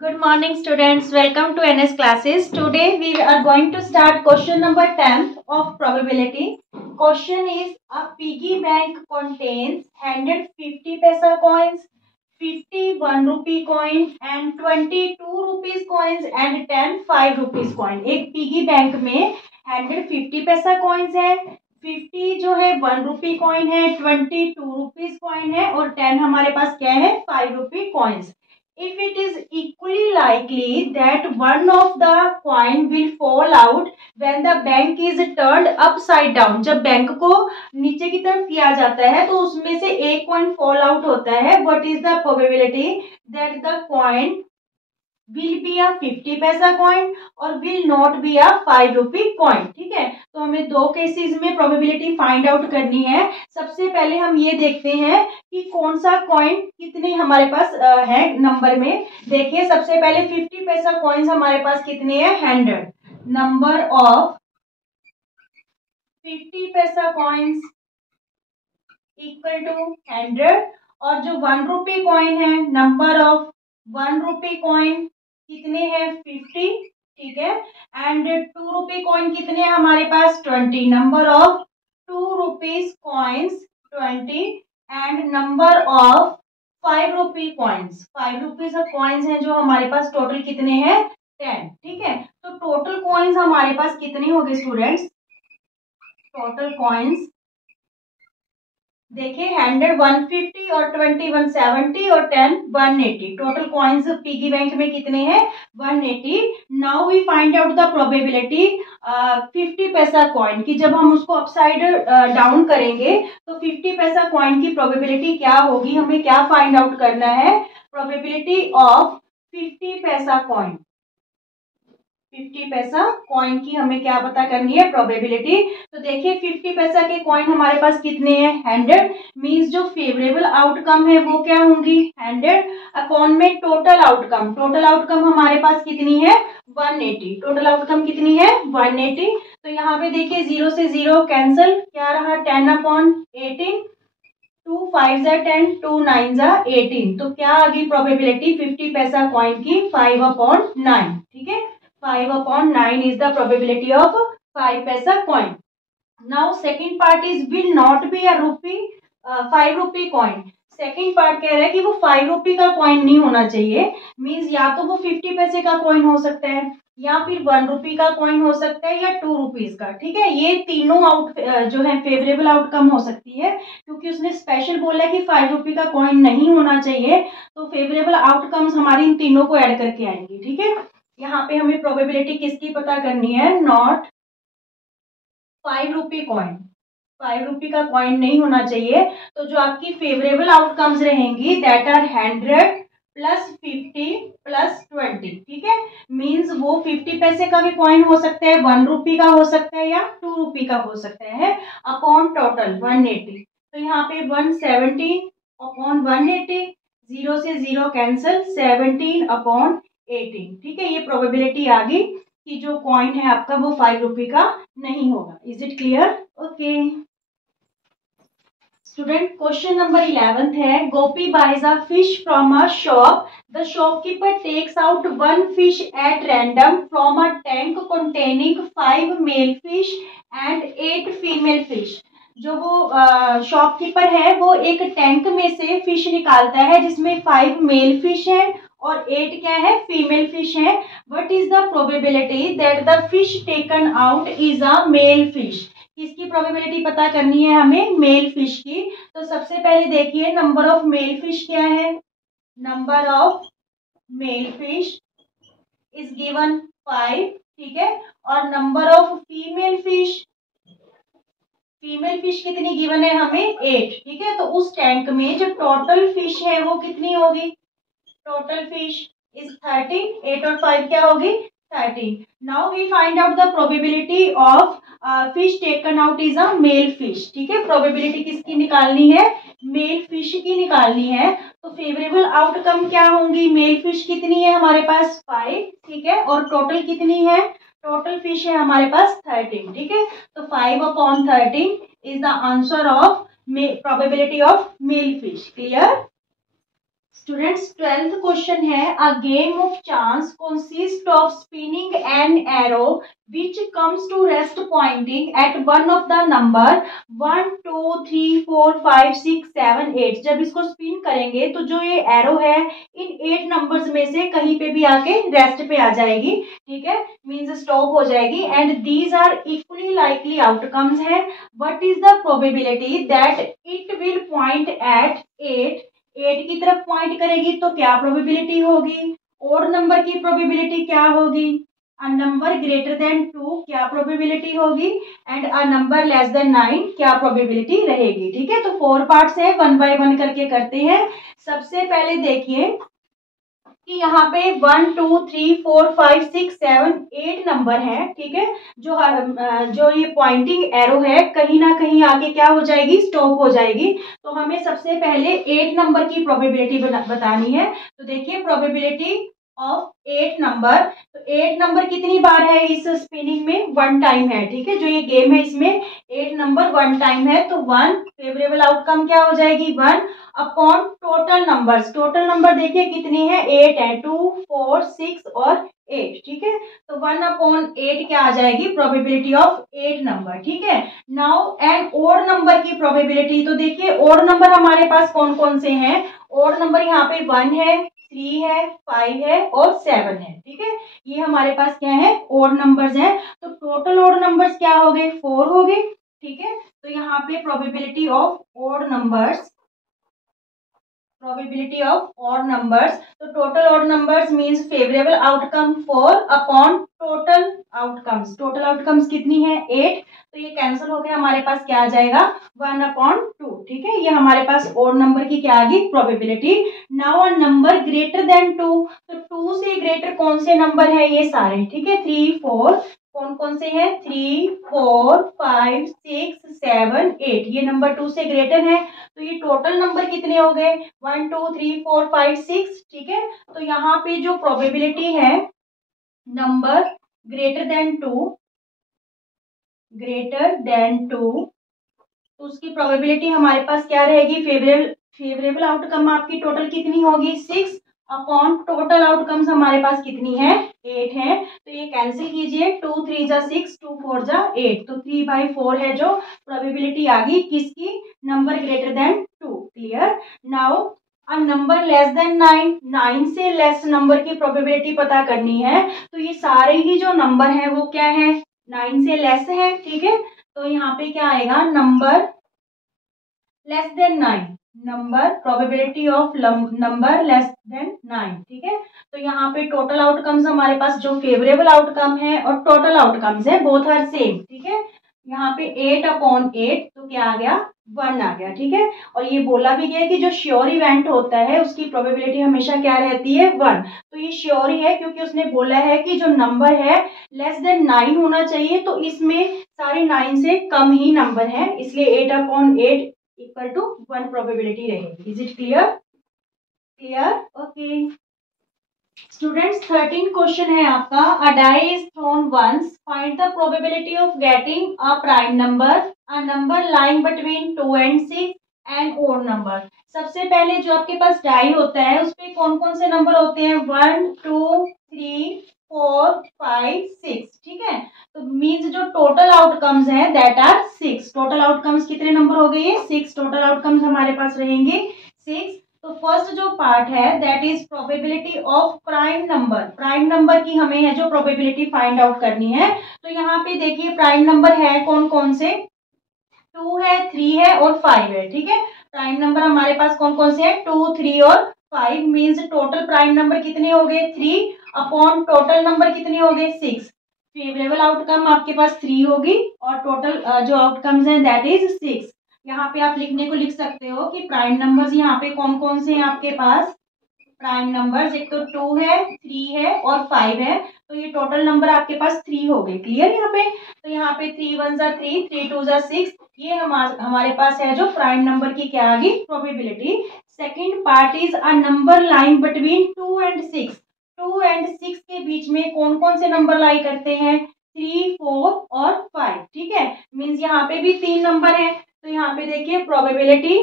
Good morning, students. Welcome to NS classes. Today we are going to start question number 10 of probability. Question is: a piggy bank contains 100 50 paisa coins, 50 1 rupee coin and 22 rupees coins and 10 5 rupees coin. एक piggy bank में 100 50 पैसा coins है, 50 जो है 1 rupee coin है, 22 rupees coin है और 10 हमारे पास क्या है 5 rupee coins. If it is equally likely that one of the coin will fall out when the bank is turned upside down, जब बैंक को नीचे की तरफ किया जाता है तो उसमें से एक कॉइन फॉल आउट होता है. What is the probability that the coin will be a 50 पैसा कॉइन और will not be a 5 rupee coin. ठीक है, तो हमें दो केसेस में प्रोबेबिलिटी फाइंड आउट करनी है. सबसे पहले हम ये देखते हैं कि कौन सा कॉइन कितने हमारे पास है नंबर में. देखिए सबसे पहले 50 पैसा कॉइन्स हमारे पास कितने हैं 100. नंबर ऑफ 50 पैसा कॉइन्स इक्वल टू 100 और जो 1 रुपी कॉइन है नंबर ऑफ 1 रुपी कॉइन कितने हैं 50. ठीक है, एंड 2 रुपी कॉइन कितने हैं हमारे पास 20. Number of 2 rupees coins 20 and number of 5 rupee coins. 5 rupees coins हैं जो हमारे पास टोटल कितने हैं 10. ठीक है, तो टोटल कॉइन्स हमारे पास कितने हो गए स्टूडेंट्स. टोटल कॉइन्स देखिए 100 150 और 20 170 और 10 180. टोटल कॉइन्स पिगी बैंक में कितने हैं 180. Now we find out the probability 50 पैसा कॉइन की जब हम उसको अपसाइड डाउन करेंगे तो 50 पैसा कॉइन की प्रोबेबिलिटी क्या होगी. हमें क्या फाइंड आउट करना है. प्रोबेबिलिटी ऑफ 50 पैसा कॉइन. 50 पैसा कॉइन की हमें क्या पता करनी है प्रोबेबिलिटी. तो देखिए 50 पैसा के कॉइन हमारे पास कितने हैं 100. मींस जो फेवरेबल आउटकम है वो क्या होंगी 100 अपॉन में टोटल आउटकम. टोटल आउटकम हमारे पास कितनी है 180. टोटल आउटकम कितनी है 180. तो यहाँ पे देखिए 0 से 0 कैंसिल, क्या रहा 10 अपॉन 18. 2 5 10 2 9 18. तो क्या आ गई प्रोबेबिलिटी 50 पैसा कॉइन की 5 अपॉन 9. ठीक है, 5 upon 9 is the probability of 5 paisa coin. Now second part is will not be a rupee 5 rupee coin. Second part कह रहा है कि वो 5 रुपी का कॉइन नहीं होना चाहिए. मीन्स या तो वो 50 पैसे का कॉइन हो सकता है या फिर 1 रुपी का कॉइन हो सकता है या 2 रुपीज का. ठीक है, ये तीनों जो है फेवरेबल आउटकम हो सकती है क्योंकि उसने स्पेशल बोला है कि 5 रुपी का कॉइन नहीं होना चाहिए. तो फेवरेबल आउटकम्स हमारी इन तीनों को ऐड करके आएंगे. ठीक है, यहाँ पे हमें प्रोबेबिलिटी किसकी पता करनी है नॉट 5 रुपी कॉइन. 5 रुपी का कॉइन नहीं होना चाहिए. तो जो आपकी फेवरेबल आउटकम्स रहेंगी दैट आर 100 प्लस 50 प्लस 20. ठीक है, मींस वो 50 पैसे का भी कॉइन हो सकता है, 1 रुपी का हो सकता है या 2 रुपी का हो सकता है अपॉन टोटल 180. तो यहाँ पे 170 अपॉन 180, 0 से 0 कैंसिल, 17 अपॉन 18. ठीक है, ये प्रोबेबिलिटी आ गई कि जो कॉइन है आपका वो 5 रुपी का नहीं होगा. Is it clear. Okay student, question number 11 है Gopi buys a fish from a shop. The shopkeeper takes out 1 fish at random from a tank containing 5 male fish and 8 female fish. जो वो शॉपकीपर है वो एक टैंक में से fish निकालता है जिसमें 5 मेल फिश है और 8 क्या है फीमेल फिश है. What is the probability that the fish taken out is a male fish. किसकी प्रोबेबिलिटी पता करनी है हमें मेल फिश की. तो सबसे पहले देखिए नंबर ऑफ मेल फिश क्या है. Number of male fish is given 5. ठीक है, और number of female fish, female fish कितनी गिवन है हमें 8. ठीक है, तो उस टैंक में जो टोटल फिश है वो कितनी होगी. Total fish is 13. 8 और 5 क्या होगी 13. Now we find out the probability of fish taken out is a male fish. ठीक है, प्रोबेबिलिटी किसकी निकालनी है मेल फिश की निकालनी है. तो फेवरेबल आउटकम क्या होंगी. मेल फिश कितनी है हमारे पास 5. ठीक है, और टोटल कितनी है टोटल फिश है हमारे पास 13. ठीक है, तो 5 upon 13 is the answer of probability of male fish. Clear. Students 12th question है a game of chance consist of spinning an arrow which comes to rest pointing at one of the number 1 2 3 4 5 6 7 8। जब इसको spin करेंगे तो जो ये arrow है इन 8 numbers में से कहीं पे भी आके रेस्ट पे आ जाएगी, ठीक है, मींस स्टॉप हो जाएगी। And these are equally likely outcomes है। What is the probability that it will point at 8 की तरफ पॉइंट करेगी तो क्या प्रोबेबिलिटी होगी, और नंबर की प्रोबेबिलिटी क्या होगी, अ नंबर ग्रेटर देन 2 क्या प्रोबेबिलिटी होगी, and a number less than 9 क्या प्रोबेबिलिटी रहेगी। ठीक है, तो 4 पार्ट्स है, 1 बाय 1 करके करते हैं। सबसे पहले देखिए कि यहाँ पे 1 2 3 4 5 6 7 8 नंबर है, ठीक है, जो ये पॉइंटिंग एरो है कहीं ना कहीं आके क्या हो जाएगी, स्टॉप हो जाएगी। तो हमें सबसे पहले 8 नंबर की प्रोबेबिलिटी बतानी है। तो देखिए प्रोबेबिलिटी ऑफ 8 नंबर, तो 8 नंबर कितनी बार है इस स्पिनिंग में, 1 टाइम है, ठीक है, जो ये गेम है इसमें 8 नंबर 1 टाइम है, तो 1 फेवरेबल आउटकम क्या हो जाएगी, 1 upon total numbers. Total number देखिए कितनी है, 8 है, 2 4 6 और 8, ठीक है, तो 1 अपॉन 8 क्या आ जाएगी, प्रोबेबिलिटी ऑफ 8 नंबर। ठीक है, नाउ एन ओड नंबर की प्रोबेबिलिटी, तो देखिए ओड नंबर हमारे पास कौन कौन से हैं, ओड नंबर यहाँ पे 1 है, 3 है, 5 है और 7 है, ठीक है, ये हमारे पास क्या है, ओड नंबर्स हैं। तो टोटल ओड नंबर्स क्या हो गए, 4 हो गए, ठीक है, तो यहाँ पे probability of odd numbers, probability of odd numbers, तो total odd numbers means favorable outcome 4 upon total outcomes। total outcomes कितनी है, 8, तो ये कैंसिल हो गया, हमारे पास क्या आ जाएगा, 1 अपॉन 2, ठीक है, ये हमारे पास odd number की क्या आ गई, probability. Now a number greater than 2, तो 2 से ग्रेटर कौन से नंबर है, ये सारे, ठीक है, 3 4, कौन कौन से हैं, 3 4 5 6 7 8, ये नंबर 2 से ग्रेटर है। तो ये टोटल नंबर कितने हो गए, 1 2 3 4 5 6, ठीक है, तो यहाँ पे जो प्रोबेबिलिटी है नंबर ग्रेटर देन टू, तो उसकी प्रोबेबिलिटी हमारे पास क्या रहेगी, फेवरेबल आउटकम आपकी टोटल कितनी होगी, 6 अपॉन टोटल आउटकम्स हमारे पास कितनी है, 8 है, तो ये कैंसिल कीजिए, 2 3 जा 6, 2 4 जा 8, तो 3/4 है जो प्रोबेबिलिटी आ गई किसकी, number greater than 2। Clear. Now a number less than 9, 9 से लेस नंबर की प्रोबेबिलिटी पता करनी है, तो ये सारे ही जो नंबर हैं वो क्या है, 9 से लेस है, ठीक है, तो यहाँ पे क्या आएगा, number less than 9, number probability of number less than 9, ठीक है, तो यहाँ पे टोटल आउटकम्स हमारे पास जो फेवरेबल आउटकम है और टोटल आउटकम्स है बोथ आर सेम, ठीक है, यहाँ पे 8 अपॉन 8, तो क्या आ गया, 1 आ गया, ठीक है, और ये बोला भी गया कि जो श्योर इवेंट होता है उसकी प्रोबेबिलिटी हमेशा क्या रहती है, 1, तो ये श्योर ही है क्योंकि उसने बोला है कि जो नंबर है लेस देन 9 होना चाहिए, तो इसमें सारे 9 से कम ही नंबर है, इसलिए 8 अपॉन 8 इक्वल टू 1 प्रोबेबिलिटी रहेगी। Is it clear, clear, okay. Students 13 question है आपका, a die is thrown once, find the probability of getting a prime number, a number lying between 2 and 6 and odd number. सबसे पहले जो आपके पास die होता है उस पे कौन कौन से नंबर होते हैं, 1 2 3 4 5 6, ठीक है, तो मींस जो टोटल आउटकम्स हैं दैट आर 6, टोटल आउटकम्स कितने नंबर हो गए, 6 टोटल आउटकम्स हमारे पास रहेंगे 6। तो फर्स्ट जो पार्ट है that is probability of prime number, prime number की हमें है जो प्रोबेबिलिटी फाइंड आउट करनी है। तो यहाँ पे देखिए प्राइम नंबर है कौन कौन से, 2 है, 3 है और 5 है, ठीक है, प्राइम नंबर हमारे पास कौन कौन से हैं, 2 3 और 5, मींस टोटल प्राइम नंबर कितने हो गए, 3 अपॉन टोटल नंबर कितने हो गए, 6, फेवरेबल आउटकम आपके पास 3 होगी और टोटल जो आउटकम्स हैं दैट इज 6। यहाँ पे आप लिखने को लिख सकते हो कि प्राइम नंबर्स यहाँ पे कौन कौन से हैं आपके पास, प्राइम नंबर्स एक तो 2 है, 3 है और 5 है, तो ये टोटल नंबर आपके पास 3 हो गए। क्लियर यहाँ पे, तो यहाँ पे 3 1 जा 3, 3 2 जा 6, ये हमारे पास है जो प्राइम नंबर की क्या आ गई, probability. Second part is a number lying between 2 and 6, 2 and 6 के बीच में कौन कौन से नंबर लाई करते हैं, 3 4 और 5, ठीक है, मीन्स यहाँ पे भी 3 नंबर है, तो यहाँ पे देखिए probability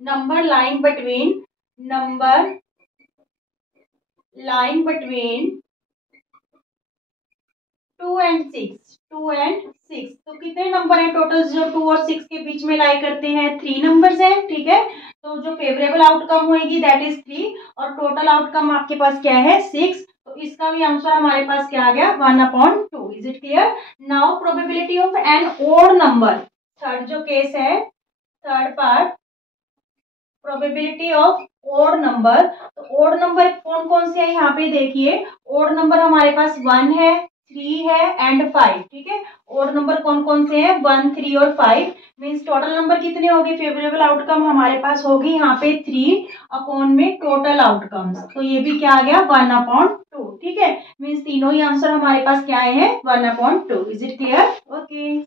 number lying between number line between 2 and 6 तो कितने नंबर हैं टोटल जो 2 और 6 के बीच में लाई करते हैं? 3 नंबर्स हैं, ठीक है। तो जो फेवरेबल आउटकम होगी दैट इज 3 और टोटल आउटकम आपके पास क्या है? 6। तो इसका भी आंसर हमारे पास क्या आ गया? 1/2। Is it clear? Now probability of an odd number, third जो केस है, third part, probability of odd number. तो ओड नंबर कौन कौन से हैं यहाँ पे देखिए। ओड नंबर हमारे पास 1 है, 3 है एंड 5, ठीक है। ओड नंबर कौन कौन से हैं? 1, 3 और 5। मीन्स टोटल नंबर कितने होंगे? फेवरेबल आउटकम हमारे पास होगी यहाँ पे 3 अपॉन में टोटल आउटकम्स। तो ये भी क्या आ गया? 1/2, ठीक है। मीन्स तीनों ही आंसर हमारे पास क्या आए हैं? 1/2। Is it clear? Okay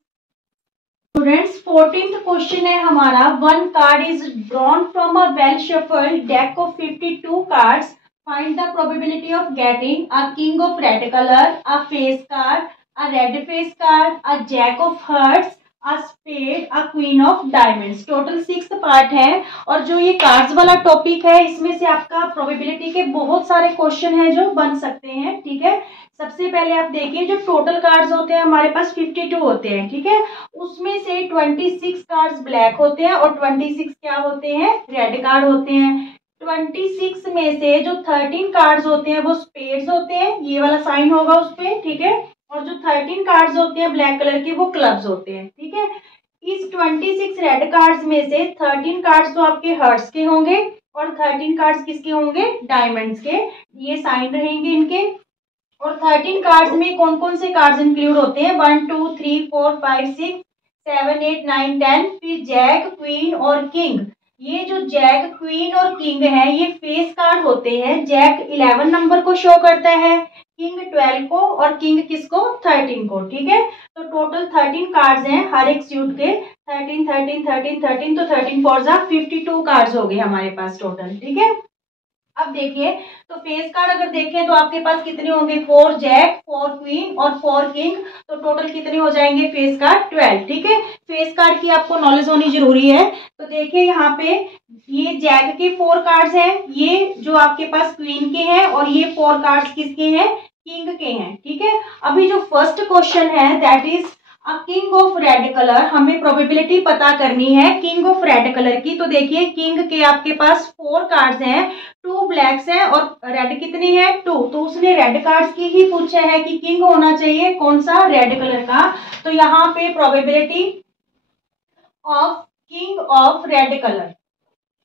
students, 14th question है हमारा। One card is drawn from a well shuffled deck of 52 cards. Find the probability of getting a king of red colour, a face card, a red face card, a jack of hearts, a spade, a queen of diamonds. Total 6 part है और जो ये cards वाला topic है इसमें से आपका probability के बहुत सारे क्वेश्चन है जो बन सकते हैं, ठीक है। सबसे पहले आप देखिए जो टोटल कार्ड्स होते हैं हमारे पास 52 होते हैं, ठीक है। उसमें से 26 कार्ड्स ब्लैक होते हैं और 26 क्या होते हैं? रेड कार्ड होते हैं। 26 में से जो 13 कार्ड्स होते हैं वो स्पेड्स होते हैं, ये वाला साइन होगा उस पे, ठीक है। और जो 13 कार्ड्स होते हैं ब्लैक कलर के वो क्लब्स होते हैं, ठीक है। इस 26 रेड कार्ड्स में से 13 कार्ड्स तो आपके हर्ट्स के होंगे और 13 कार्ड्स किसके होंगे? डायमंड्स के। ये साइन रहेंगे इनके। और 13 कार्ड्स में कौन कौन से कार्ड्स इंक्लूड होते हैं? 1, 2, 3, 4, 5, 6, 7, 8, 9, 10। फिर जैक, क्वीन और किंग। ये जो जैक, क्वीन और किंग है ये फेस कार्ड होते हैं। जैक 11 नंबर को शो करता है, किंग 12 को और किंग किसको? 13 को, ठीक है। तो टोटल 13 कार्ड्स हैं हर एक सूट के। 13, 13, 13, 13, तो 13 4 जा 52 कार्ड्स हो गए हमारे पास टोटल, ठीक है। अब देखिए तो फेस कार्ड अगर देखें तो आपके पास कितने होंगे? 4 जैक, 4 क्वीन और 4 किंग। तो टोटल कितने हो जाएंगे फेस कार्ड? 12, ठीक है। फेस कार्ड की आपको नॉलेज होनी जरूरी है। तो देखिए यहाँ पे ये जैक के 4 कार्ड्स हैं, ये जो आपके पास क्वीन के हैं और ये 4 कार्ड्स किसके हैं? किंग के हैं, ठीक है। अभी जो फर्स्ट क्वेश्चन है that is a king of red colour. हमें प्रोबेबिलिटी पता करनी है किंग ऑफ रेड कलर की। तो देखिए किंग के आपके पास 4 कार्ड्स हैं, 2 ब्लैक्स हैं और रेड कितनी है? 2। तो उसने रेड कार्ड्स की ही पूछा है कि किंग होना चाहिए कौन सा? रेड कलर का। तो यहाँ पे probability of king of red colour,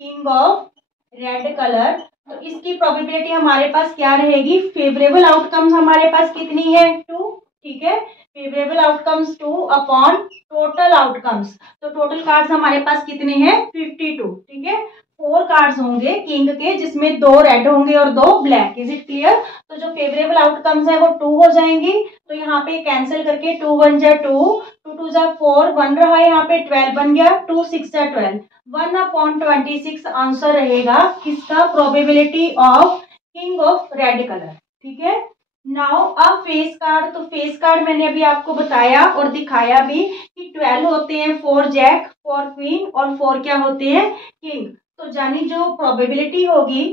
king of red colour, तो इसकी प्रोबेबिलिटी हमारे पास क्या रहेगी? फेवरेबल आउटकम्स हमारे पास कितनी है? 2, ठीक है। Favourable outcomes 2 upon total outcomes. तो टोटल कार्ड्स हमारे पास कितने हैं? 52, ठीक है। 4 कार्ड्स होंगे किंग के जिसमें 2 रेड होंगे और 2 ब्लैक। Is it clear? तो जो फेवरेबल आउटकम्स है वो 2 हो जाएंगी। तो यहाँ पे कैंसिल करके 2 1 जा 2, 2 2 जा 4, 1 रहा है यहाँ पे 12 बन गया, 2 6 जा 12, 1/26 आंसर रहेगा किसका? Probability of king of red colour, ठीक है। नाउ अ फेस कार्ड। तो फेस कार्ड मैंने अभी आपको बताया और दिखाया भी कि 12 होते हैं, 4 जैक, 4 क्वीन और 4 क्या होते हैं? किंग। तो जानी जो प्रोबेबिलिटी होगी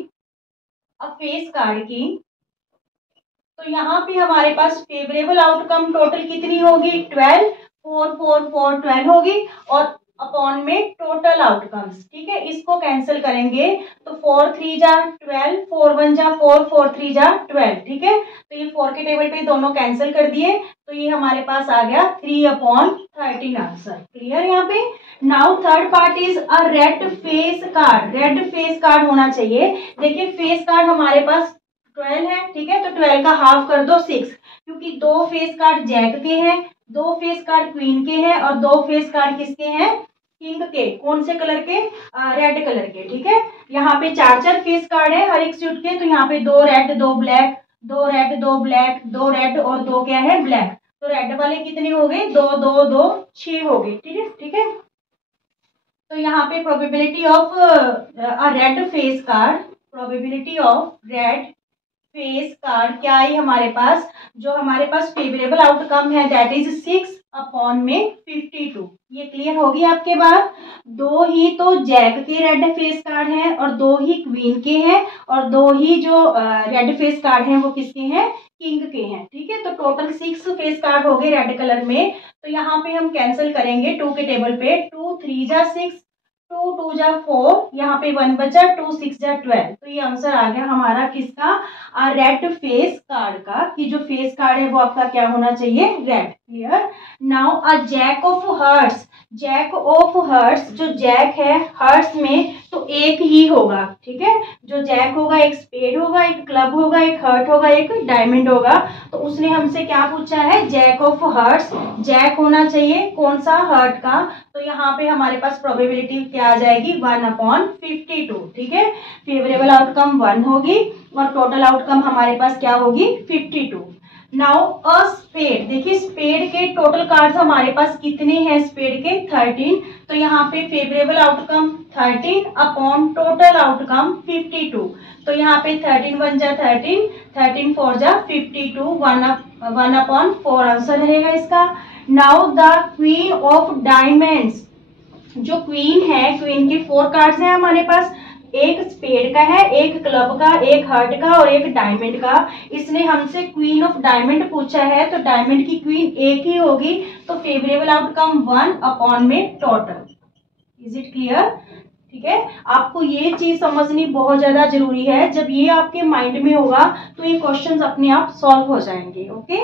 अ फेस कार्ड की, तो यहाँ पे हमारे पास फेवरेबल आउटकम टोटल कितनी होगी? 12, 4 4 4 12 होगी और अपॉन में टोटल आउटकम्स, ठीक है। इसको कैंसिल करेंगे तो 4 3 जा 12, 4 1 जा 4, 4 3 जा 12, ठीक है। तो ये 4 के टेबल पे दोनों कैंसिल कर दिए तो ये हमारे पास आ गया 3/13 आंसर। क्लियर यहाँ पे? Now third part is a red face card. Red face card होना चाहिए। देखिए फेस कार्ड हमारे पास 12 है, ठीक है। तो 12 का हाफ कर दो 6, क्योंकि 2 फेस कार्ड जैक के हैं, 2 फेस कार्ड क्वीन के हैं और 2 फेस कार्ड किसके हैं? किंग के। कौन से कलर के? रेड कलर के, ठीक है। यहाँ पे 4 फेस कार्ड है हर एक सूट के। तो यहाँ पे 2 red 2 black, 2 red 2 black, 2 red और 2 क्या है? ब्लैक। तो रेड वाले कितने हो गए? 2 2 2 6 हो गए, ठीक है, ठीक है। तो यहाँ पे probability of red face card, probability of red face card क्या आई हमारे पास? जो हमारे पास फेवरेबल आउटकम है दैट इज 6 अपॉन में 52। ये क्लियर होगी आपके बात। दो ही तो जैक के रेड फेस कार्ड हैं और दो ही क्वीन के हैं और दो ही जो रेड फेस कार्ड हैं वो किसके हैं, किंग के हैं। ठीक है, तो टोटल 6 फेस कार्ड हो गए रेड कलर में। तो यहाँ पे हम कैंसिल करेंगे 2 के टेबल पे, 2 3 जा 6, 2 2 जा 4, यहाँ पे 1 बचा, 2 6 जा 12। तो ये आंसर आ गया हमारा किसका, रेड फेस कार्ड का, कि जो फेस कार्ड है वो आपका क्या होना चाहिए, red. Clear. Now a jack of hearts, jack of hearts, जो जैक है हर्ट्स में तो एक ही होगा। ठीक है, जो जैक होगा एक स्पेड होगा, एक क्लब होगा, एक हर्ट होगा, एक डायमंड होगा। तो उसने हमसे क्या पूछा है, जैक ऑफ हर्ट्स, जैक होना चाहिए कौन सा, हर्ट का। तो यहाँ पे हमारे पास प्रोबेबिलिटी क्या आ जाएगी, 1/52। ठीक है, फेवरेबल आउटकम 1 होगी और टोटल आउटकम हमारे पास क्या होगी, 52। नाउ अ स्पेड, देखिए स्पेड के टोटल कार्ड्स हमारे पास कितने हैं, स्पेड के 13। तो यहाँ पे favourable outcome 13 upon total outcome 52। तो यहाँ पे 13 1 जा 13, 13 4 जा 52, 1/4 आंसर रहेगा इसका। Now the queen of diamonds, जो क्वीन है, क्वीन के 4 कार्ड्स हैं हमारे पास, एक स्पेड का है, एक क्लब का, एक हर्ट का और एक डायमंड का। इसने हमसे क्वीन ऑफ डायमंड पूछा है तो डायमंड की क्वीन एक ही होगी। तो फेवरेबल आउटकम 1 अपॉन में टोटल। Is it clear. ठीक है, आपको ये चीज समझनी बहुत ज्यादा जरूरी है। जब ये आपके माइंड में होगा तो ये क्वेश्चंस अपने आप सॉल्व हो जाएंगे। ओके।